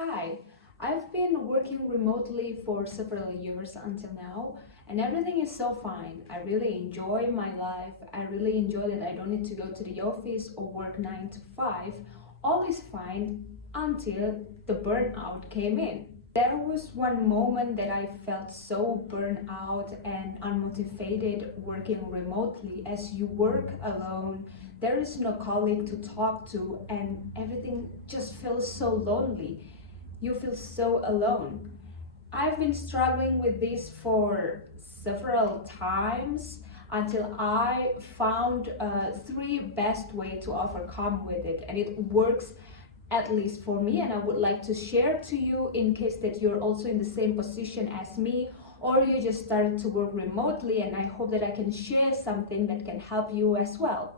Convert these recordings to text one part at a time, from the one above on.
Hi, I've been working remotely for several years until now, and everything is so fine. I really enjoy my life. I really enjoy that I don't need to go to the office or work 9 to 5. All is fine until the burnout came in. There was one moment that I felt so burnt out and unmotivated working remotely. As you work alone, there is no colleague to talk to, and everything just feels so lonely. You feel so alone. I've been struggling with this for several times until I found three best way to overcome with it, and it works at least for me, and I would like to share to you in case that you're also in the same position as me, or you just started to work remotely, and I hope that I can share something that can help you as well.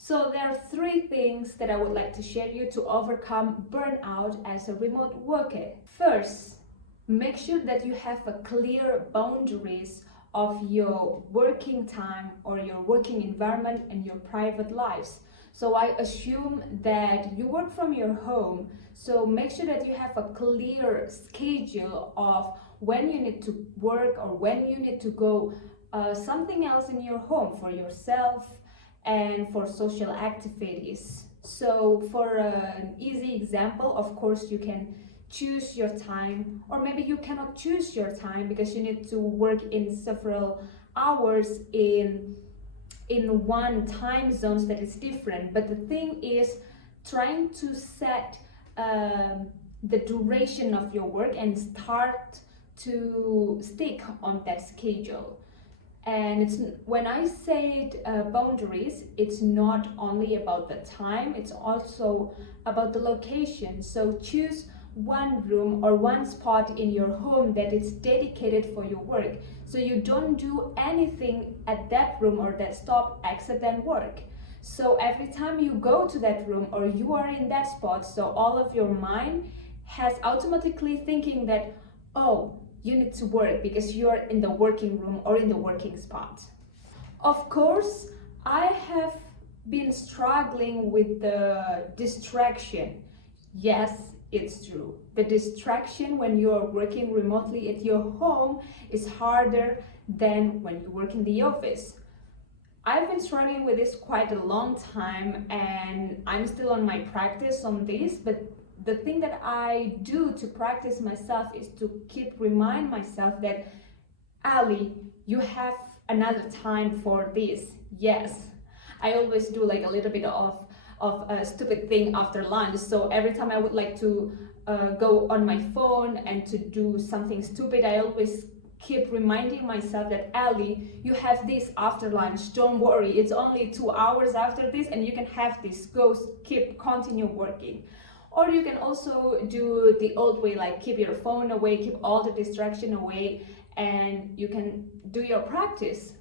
So there are three things that I would like to share you to overcome burnout as a remote worker. First, make sure that you have a clear boundaries of your working time or your working environment and your private lives. So I assume that you work from your home, so make sure that you have a clear schedule of when you need to work or when you need to go something else in your home for yourself and for social activities. So for an easy example, of course, you can choose your time, or maybe you cannot choose your time because you need to work in several hours in one time zones that is different. But the thing is trying to set the duration of your work and start to stick on that schedule. And it's when I say boundaries, it's not only about the time, it's also about the location. So choose one room or one spot in your home that is dedicated for your work, so you don't do anything at that room or that stop except then work. So every time you go to that room or you are in that spot, so all of your mind has automatically thinking that, oh, you need to work because you are in the working room or in the working spot. Of course, I have been struggling with the distraction. Yes, it's true. The distraction when you are working remotely at your home is harder than when you work in the office. I've been struggling with this quite a long time, and I'm still on my practice on this, but the thing that I do to practice myself is to keep remind myself that, Ali, you have another time for this. Yes, I always do like a little bit of a stupid thing after lunch. So every time I would like to go on my phone and to do something stupid, I always keep reminding myself that, Ali, you have this after lunch. Don't worry, it's only 2 hours after this, and you can have this. Go, keep, continue working. Or you can also do the old way, like keep your phone away, keep all the distraction away, and you can do your practice.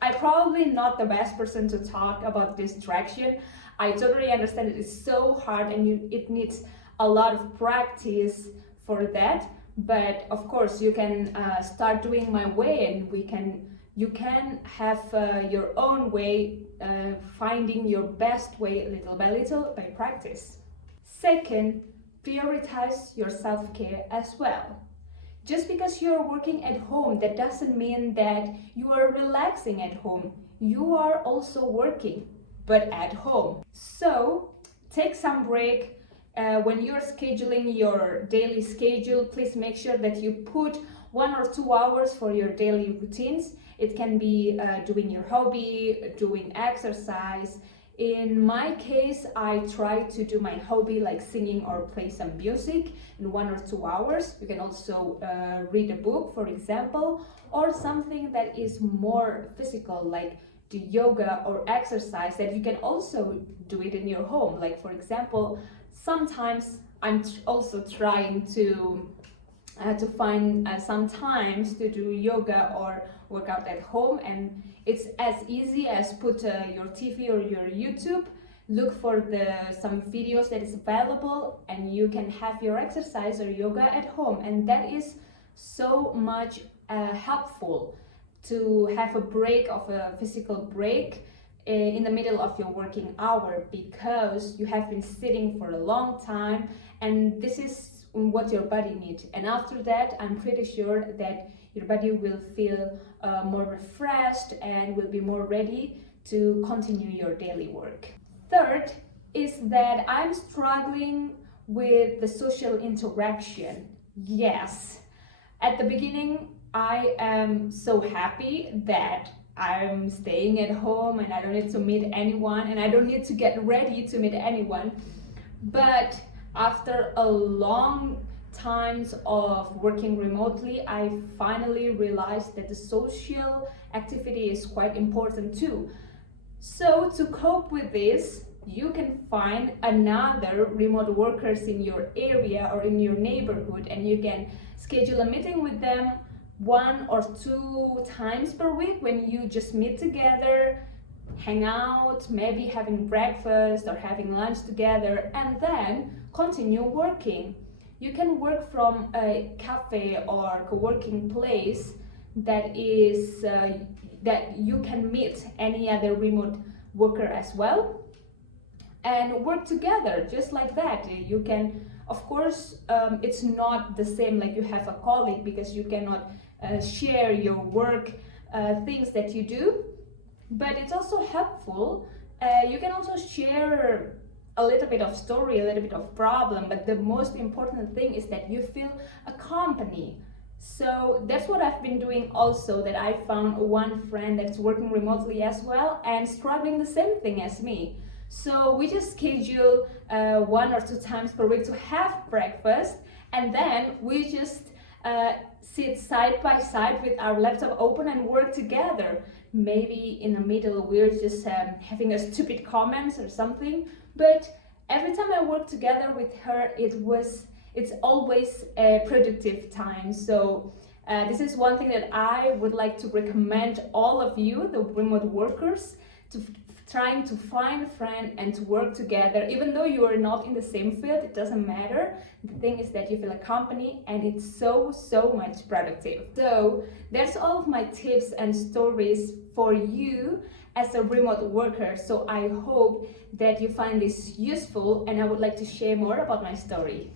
I'm probably not the best person to talk about distraction. I totally understand it is so hard and it needs a lot of practice for that. But of course, you can start doing my way, and you can have your own way, finding your best way little by little by practice. Second, prioritize your self-care as well. Just because you're working at home, that doesn't mean that you are relaxing at home. You are also working, but at home. So take some break. When you're scheduling your daily schedule, please make sure that you put 1 or 2 hours for your daily routines. It can be doing your hobby, doing exercise. In my case, I try to do my hobby like singing or play some music in 1 or 2 hours. You can also read a book, for example, or something that is more physical, like do yoga or exercise, that you can also do it in your home. Like, for example, sometimes I'm also trying to find some times to do yoga or work out at home, and it's as easy as put your TV or your YouTube, look for some videos that is available, and you can have your exercise or yoga at home. And that is so much helpful to have a break, of a physical break in the middle of your working hour because you have been sitting for a long time, and this is what your body needs. And after that, I'm pretty sure that your body will feel more refreshed and will be more ready to continue your daily work. Third is that I'm struggling with the social interaction. Yes, at the beginning, I am so happy that I'm staying at home and I don't need to meet anyone and I don't need to get ready to meet anyone. But after a long times of working remotely, I finally realized that the social activity is quite important too. So to cope with this, you can find another remote workers in your area or in your neighborhood, and you can schedule a meeting with them 1 or 2 times per week when you just meet together, hang out, maybe having breakfast or having lunch together, and then continue working. You can work from a cafe or co-working place that is that you can meet any other remote worker as well and work together just like that. You can, of course, it's not the same like you have a colleague because you cannot share your work things that you do, but it's also helpful. You can also share a little bit of story, a little bit of problem, but the most important thing is that you feel a company. So that's what I've been doing also, that I found one friend that's working remotely as well and struggling the same thing as me. So we just schedule 1 or 2 times per week to have breakfast, and then we just sit side by side with our laptop open and work together. Maybe in the middle we're just having a stupid comments or something, but every time I work together with her, it's always a productive time. So this is one thing that I would like to recommend all of you, the remote workers, to trying to find a friend and to work together. Even though you are not in the same field, it doesn't matter. The thing is that you feel a company and it's so much productive. So that's all of my tips and stories for you as a remote worker. So I hope that you find this useful, and I would like to share more about my story.